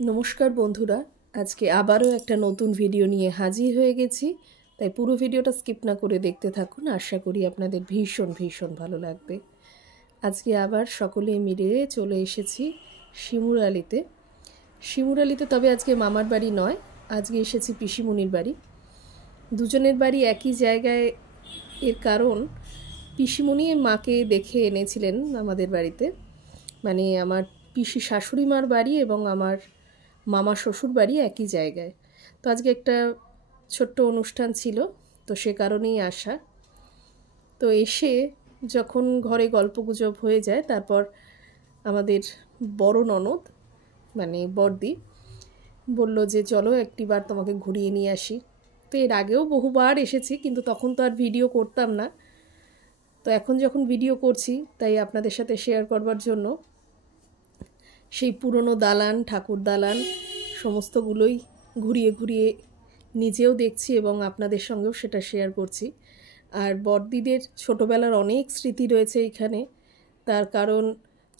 নমস্কার বন্ধুরা, আজকে আবারও একটা নতুন ভিডিও নিয়ে হাজির হয়ে গেছি। তাই পুরো ভিডিওটা স্কিপ না করে দেখতে থাকুন। আশা করি আপনাদের ভীষণ ভীষণ ভালো লাগবে। আজকে আবার সকলে মিলে চলে এসেছি শিমুরালিতে। তবে আজকে মামার বাড়ি নয়, আজকে এসেছি পিসিমণির বাড়ি। দুজনের বাড়ি একই জায়গায়, এর কারণ পিসিমণি মাকে দেখে এনেছিলেন আমাদের বাড়িতে। মানে আমার পিসি শাশুড়ি মার বাড়ি এবং আমার মামা শ্বশুর বাড়ি একই জায়গায়। তো আজকে একটা ছোট্ট অনুষ্ঠান ছিল, তো সে কারণেই আসা। তো এসে যখন ঘরে গল্পগুজব হয়ে যায়, তারপর আমাদের বড় ননদ মানে বড়দি বলল যে চলো একটিবার তোমাকে ঘুরিয়ে নিয়ে আসি। তো এর আগেও বহুবার এসেছি, কিন্তু তখন তো আর ভিডিও করতাম না। তো এখন যখন ভিডিও করছি, তাই আপনাদের সাথে শেয়ার করবার জন্য সেই পুরনো দালান, ঠাকুর দালান সমস্তগুলোই ঘুরিয়ে ঘুরিয়ে নিজেও দেখছি এবং আপনাদের সঙ্গেও সেটা শেয়ার করছি। আর বড়দিদের ছোটোবেলার অনেক স্মৃতি রয়েছে এখানে। তার কারণ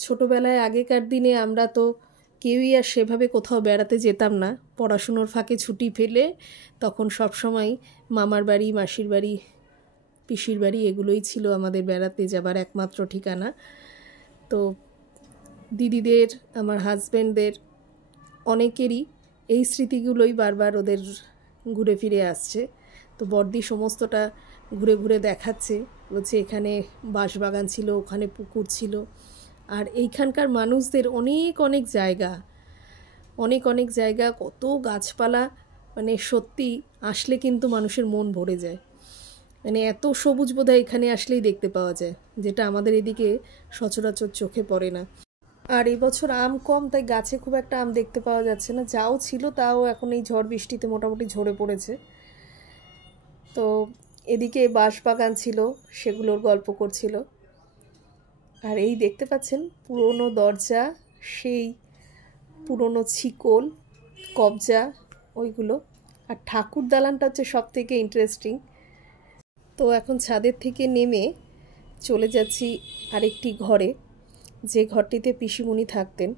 ছোটোবেলায় আগেকার দিনে আমরা তো কেউই আর সেভাবে কোথাও বেড়াতে যেতাম না। পড়াশুনোর ফাঁকে ছুটি পেলে তখন সবসময় মামার বাড়ি, মাসির বাড়ি, পিসির বাড়ি এগুলোই ছিল আমাদের বেড়াতে যাবার একমাত্র ঠিকানা। তো দিদিদের, আমার হাজব্যান্ডদের অনেকেরই এই স্মৃতিগুলোই বারবার ওদের ঘুরে ফিরে আসছে। তো বড়দি সমস্তটা ঘুরে ঘুরে দেখাচ্ছে, বলছে এখানে বাঁশবাগান ছিল, ওখানে পুকুর ছিল। আর এইখানকার মানুষদের অনেক অনেক জায়গা, কত গাছপালা, মানে সত্যি আসলে কিন্তু মানুষের মন ভরে যায়। মানে এত সবুজ বোধহয় এখানে আসলেই দেখতে পাওয়া যায়, যেটা আমাদের এদিকে সচরাচর চোখে পড়ে না। আর এবছর আম কম, তাই গাছে খুব একটা আম দেখতে পাওয়া যাচ্ছে না। যাও ছিল তাও এখন এই ঝড় বৃষ্টিতে মোটামুটি ঝরে পড়েছে। তো এদিকে বাঁশবাগান ছিল, সেগুলোর গল্প করছিল। আর এই দেখতে পাচ্ছেন পুরনো দরজা, সেই পুরনো ছিকল, কবজা, ওইগুলো। আর ঠাকুর দালানটা হচ্ছে সব থেকে ইন্টারেস্টিং। তো এখন ছাদের থেকে নেমে চলে যাচ্ছি আরেকটি ঘরে, যে ঘরটিতে পিসিমণি থাকতেন।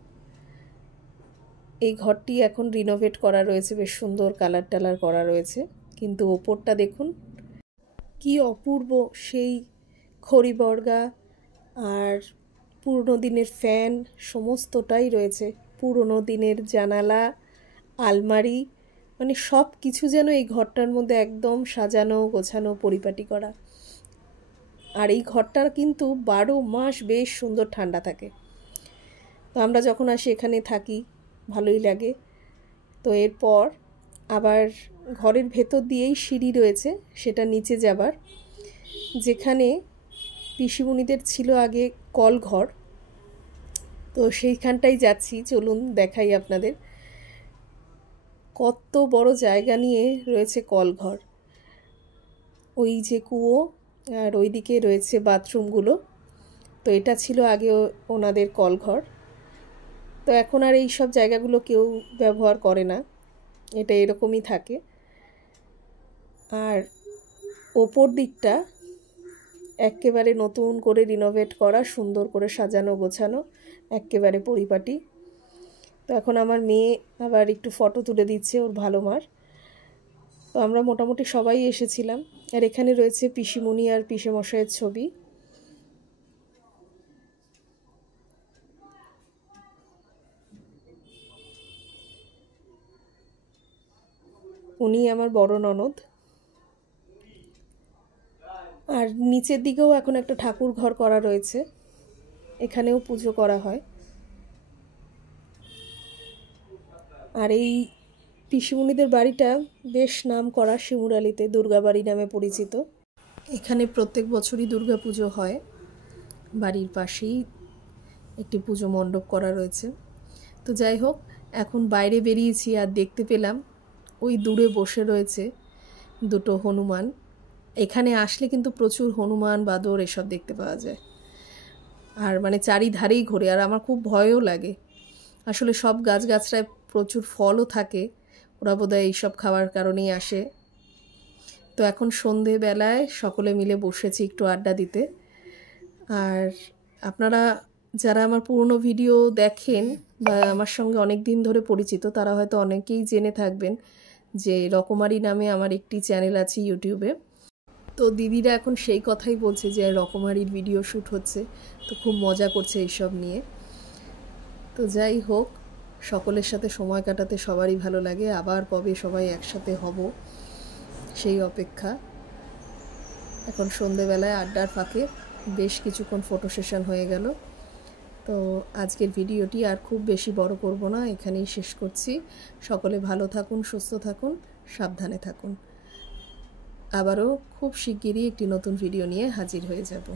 এই ঘরটি এখন রিনোভেট করা রয়েছে, বেশ সুন্দর কালার টালার করা রয়েছে। কিন্তু ওপরটা দেখুন কি অপূর্ব, সেই খড়িবর্গা আর পুরনো দিনের ফ্যান সমস্তটাই রয়েছে। পুরনো দিনের জানালা, আলমারি, মানে সব কিছু যেন এই ঘরটার মধ্যে একদম সাজানো গোছানো পরিপাটি করা। আর এই ঘরটা কিন্তু 12 মাস বেশ সুন্দর ঠান্ডা থাকে। তো আমরা যখন আসি এখানে থাকি, ভালোই লাগে। তো এরপর আবার ঘরের ভেতর দিয়েই সিঁড়ি রয়েছে, সেটা নিচে যাবার, যেখানে পিসিমণিদের ছিল আগে কলঘর। তো সেইখানটাই যাচ্ছি, চলুন দেখাই আপনাদের। কত বড় জায়গা নিয়ে রয়েছে কলঘর। ওই যে কুয়ো, আর ওইদিকে রয়েছে বাথরুমগুলো। তো এটা ছিল আগে ওনাদের কলঘর। তো এখন আর এই সব জায়গাগুলো কেউ ব্যবহার করে না, এটা এরকমই থাকে। আর ওপর দিকটা একেবারে নতুন করে রিনোভেট করা, সুন্দর করে সাজানো গোছানো, একেবারে পরিপাটি। তো এখন আমার মেয়ে আবার একটু ফটো তুলে দিচ্ছে ওর ভালো মার। তো আমরা মোটামুটি সবাই এসেছিলাম। আর এখানে রয়েছে পিসিমণি আর পিসেমশাইয়ের ছবি। উনি আমার বড় ননদ। আর নিচের দিকেও এখন একটা ঠাকুর ঘর করা রয়েছে, এখানেও পুজো করা হয়। আর এই পিসিমণিদের বাড়িটা বেশ নাম করা শিমুরালিতে, দুর্গাবাড়ি নামে পরিচিত। এখানে প্রত্যেক বছরই দুর্গা পুজো হয়। বাড়ির পাশেই একটি পুজো মণ্ডপ করা রয়েছে। তো যাই হোক, এখন বাইরে বেরিয়েছি আর দেখতে পেলাম ওই দূরে বসে রয়েছে দুটো হনুমান। এখানে আসলে কিন্তু প্রচুর হনুমান, বাদর এসব দেখতে পাওয়া যায়। আর মানে চারিধারেই ঘোরে, আর আমার খুব ভয়ও লাগে। আসলে সব গাছগাছরায় প্রচুর ফলও থাকে, ওরা বোধহয় এইসব খাওয়ার কারণেই আসে। তো এখন সন্ধেবেলায় সকলে মিলে বসেছি একটু আড্ডা দিতে। আর আপনারা যারা আমার পুরনো ভিডিও দেখেন বা আমার সঙ্গে অনেক দিন ধরে পরিচিত তারা হয়তো অনেকেই জেনে থাকবেন যে রকমারি নামে আমার একটি চ্যানেল আছে ইউটিউবে। তো দিদিরা এখন সেই কথাই বলছে যে রকমারির ভিডিও শ্যুট হচ্ছে, তো খুব মজা করছে এইসব নিয়ে। তো যাই হোক, সকলের সাথে সময় কাটাতে সবারই ভালো লাগে, আবার কবে সবাই একসাথে হব সেই অপেক্ষা। এখন সন্ধেবেলায় আড্ডার ফাঁকে বেশ কিছুক্ষণ ফটো সেশন হয়ে গেল। তো আজকের ভিডিওটি আর খুব বেশি বড় করব না, এখানেই শেষ করছি। সকলে ভালো থাকুন, সুস্থ থাকুন, সাবধানে থাকুন। আবারও খুব শিগগিরই একটি নতুন ভিডিও নিয়ে হাজির হয়ে যাব।